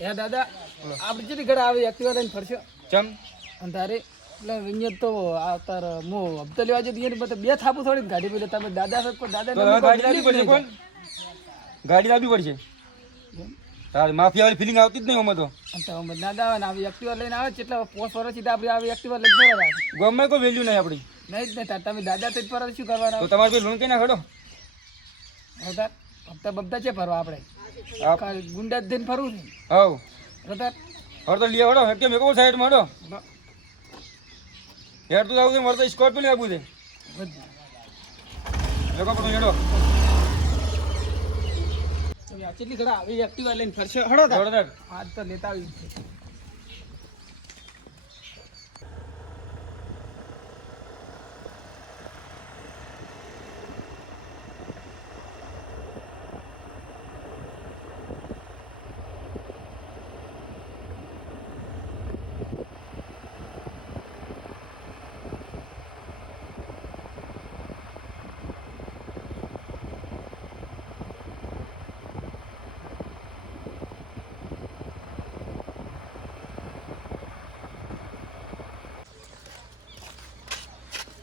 એ દાદા આપણે જેટલી ઘરે આવી એક્ટિવા લઈને ફરશો ચમ અને તારે એટલે અહીંયા તો આ તાર હું હપ્તો લેવા જઈએ એટલે બે થાપું થોડી ગાડી પેલે તમે દાદા સાહેબ કોઈ દાદા તો હવે ગાડી લાવવી પડશે કોણ ગાડી લાવવી પડશે તારી માફિયા વાળી ફિલિંગ આવતી જ નહીં આમાં તો દાદા આવે ને આવી એક્ટિવા લઈને આવે કેટલા 5 વર્ષથી તો આપણે આવી એક્ટિવા લઈને જવા રાખે ગમે કોઈ વેલ્યુ નહીં આપણી નહીં જ નહીં તાર તમે દાદા તો પર શું કરવાના તો તમારે કોઈ લોન કઈ ના ખડો તાર હપ્તા બબ્તા છે ફરવા આપણે ગુંડા દઈને ફરવું છે હવ તાર હવે તો લઈ આવડો કે મેકો સાઈડ માડો યાર તું આવું મારે તો સ્કોર્પિયો લઈ આપવું છે મેકો પણ હેડો કેટલી ઘડા આવી એક્ટિવા લઈને ફરશે હડો હડો આજ તો લેતા આવી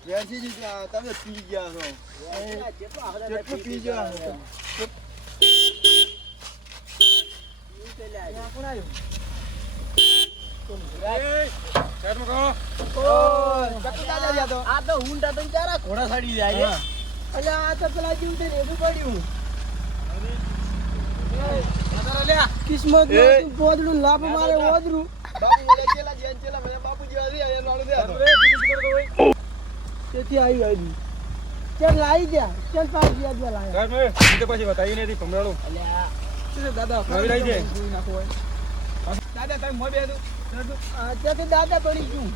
તમે પી ગયા છો કેટલું પી ગયા છો આ તો ઊંડા તો ચારા ઘોડા સાડી જાય એટલે આ તો પેલા જેવું થઈને એવું પડ્યું કિસ્મત બોદડું લાભ મારે ઓદરું તેથી આવી ચાલ લાવી દે ચાલ પાસ યાદ લાવી કાઢ મે બીજે પછી બતાવી નથી ભમરાળો અલ્યા શું દાદા નવી લાવી દે નાખો હોય દાદા તમે મોબે દો ત્યાંથી દાદા પડી ગયું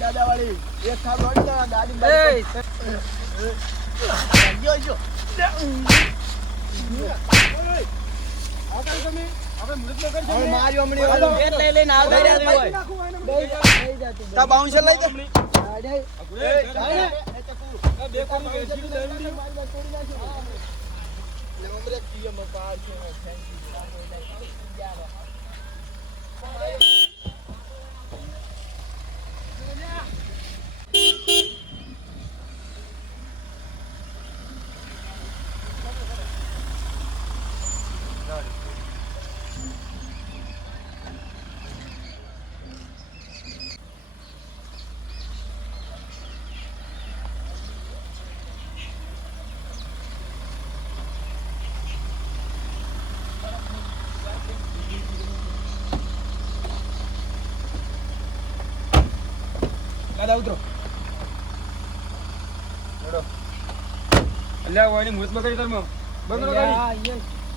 દાદા વાળી એક થાપ વાળી ગાડી બાઉન્સર લઈ દે દાદા ઉતરો અલ્યા વાણી મુત બગડી તરમો બગડો ગાડી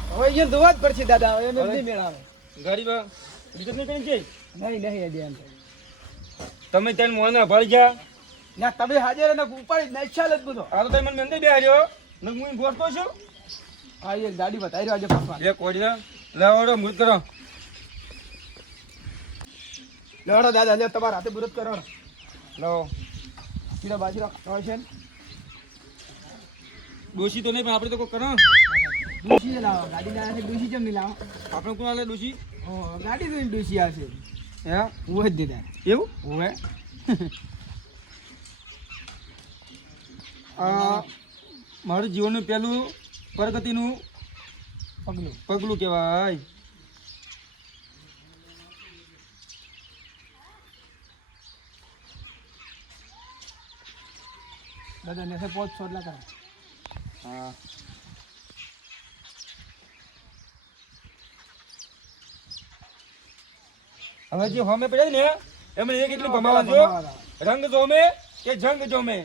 હવે અહીંયા ધોવા જ પડશે દાદા હવે એને નહીં મેળાવે ગાડી બા બીજું નહીં કઈ છે નહીં એમ તમે ત્યાં મોના ભરી ગયા ના તમે હાજર ને ઉપાડી નાખ્યા જ બધો આ તો તમે મને મંદિર બેહાડ્યો ને હું ગોઠતો છું હા એ ગાડી બતાવી રહ્યો આજે પાછવા બે કોડીના લાવડો મુત કરો લેવડો દાદા લે તમારા હાથે બુરત કરો લાવો કીડા બાજુ રાખો છે ડોશી તો નહીં પણ આપણે તો કોઈ કરો ડોશી લાવો ગાડી ના છે ડોશી કેમ નહીં લાવો આપણે કોણ આલે ડોશી ઓ ગાડી તો ડોશી આવશે હે ઓય જ દીધા એવું ઓય મારું જીવનનું પહેલું પ્રગતિનું પગલું કહેવાય દાદા ને છે 500 એટલા કરો હા હવે જે હોમે પડે ને એમાં એક એટલું ભમાવાનું જો રંગ જોમે કે જંગ જોમે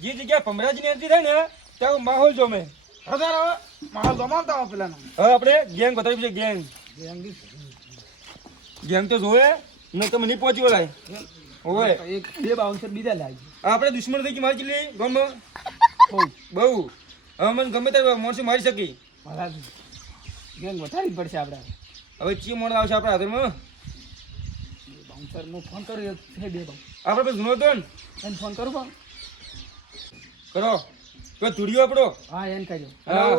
જે જગ્યા ભમરાજીની એન્ટ્રી થાય ને ત્યાં માહોલ જોમે હજાર માહોલ જમાવતા હો પેલાનો હવે આપણે ગેંગ બતાવી છે ગેંગ ગેંગ તો જોવે ન તમે નહીં પહોંચી વળાય ઓવે એક બે બાઉન્સર બીજા લાવી આપણે દુશ્મન થઈ ગઈ મારી ચીલી ગામમાં બહુ હવે મને ગમે ત્યારે માણસો મારી શકી મારા ગેંગ વધારવી પડશે આપણે હવે ચી મોણ આવશે આપણા હાથમાં બાઉન્સર હું ફોન કર્યો છે બે બાઉન્સર આપણે પછી જૂનો હતો ને એને ફોન કરું પણ કરો કોઈ ધૂળિયો આપણો હા એને કહી દો હા.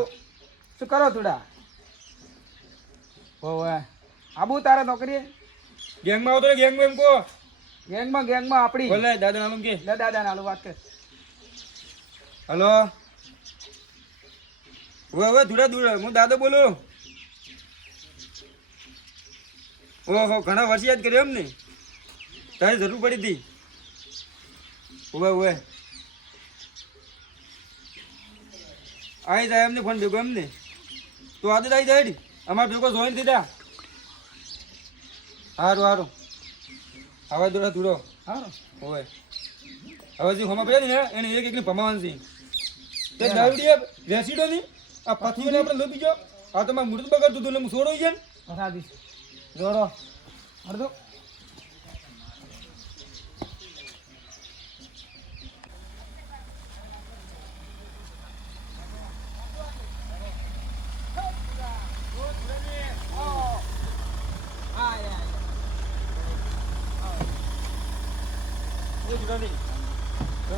શું કરો થોડા ઓવે આબુ તારે નોકરી ગેંગમાં આવતો રે ગેંગમાં એમ કહો ગેંગમાં આપણી બોલે દાદા નામ કે લે દાદા નાલું વાત કર હલો હવે ધૂરા દૂર હું દાદો બોલું ઓહો ઘણા વર્ષ યાદ કર્યો એમ ને તારી જરૂર પડી હતી ઓવે આવી જાય એમને ફોન ભેગો એમને તો આજે આવી જાય અમારે ભેગો જોઈન દીધા સારું હવે ધૂરો હા ઓવે હવે જે હોમાં પડ્યા ને એને એક એકની ભમાવાનું છે તે દાવડીએ રેસીડો ની આ પથ્થીઓને આપણે લોપી જો આ તો મારું મૃત બગાડતું હતું એટલે હું છોડો છે ને પસા દીશ જોડો અડધો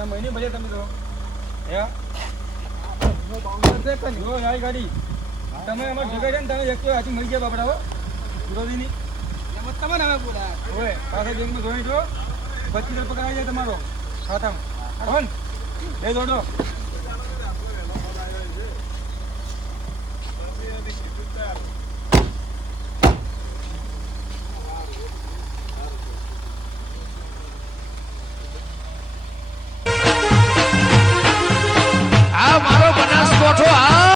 મહિને ભલે તમે તો ગાડી તમે અમારે ભેગા છે ને તમે એક તો આથી મળી ગયા બાપડા હો સુરતની તમને હવે બોલા હોય પાછા બેંકમાં જોઈ જો 25 પગાર આવી જાય તમારો ખાતામાં એ દોડો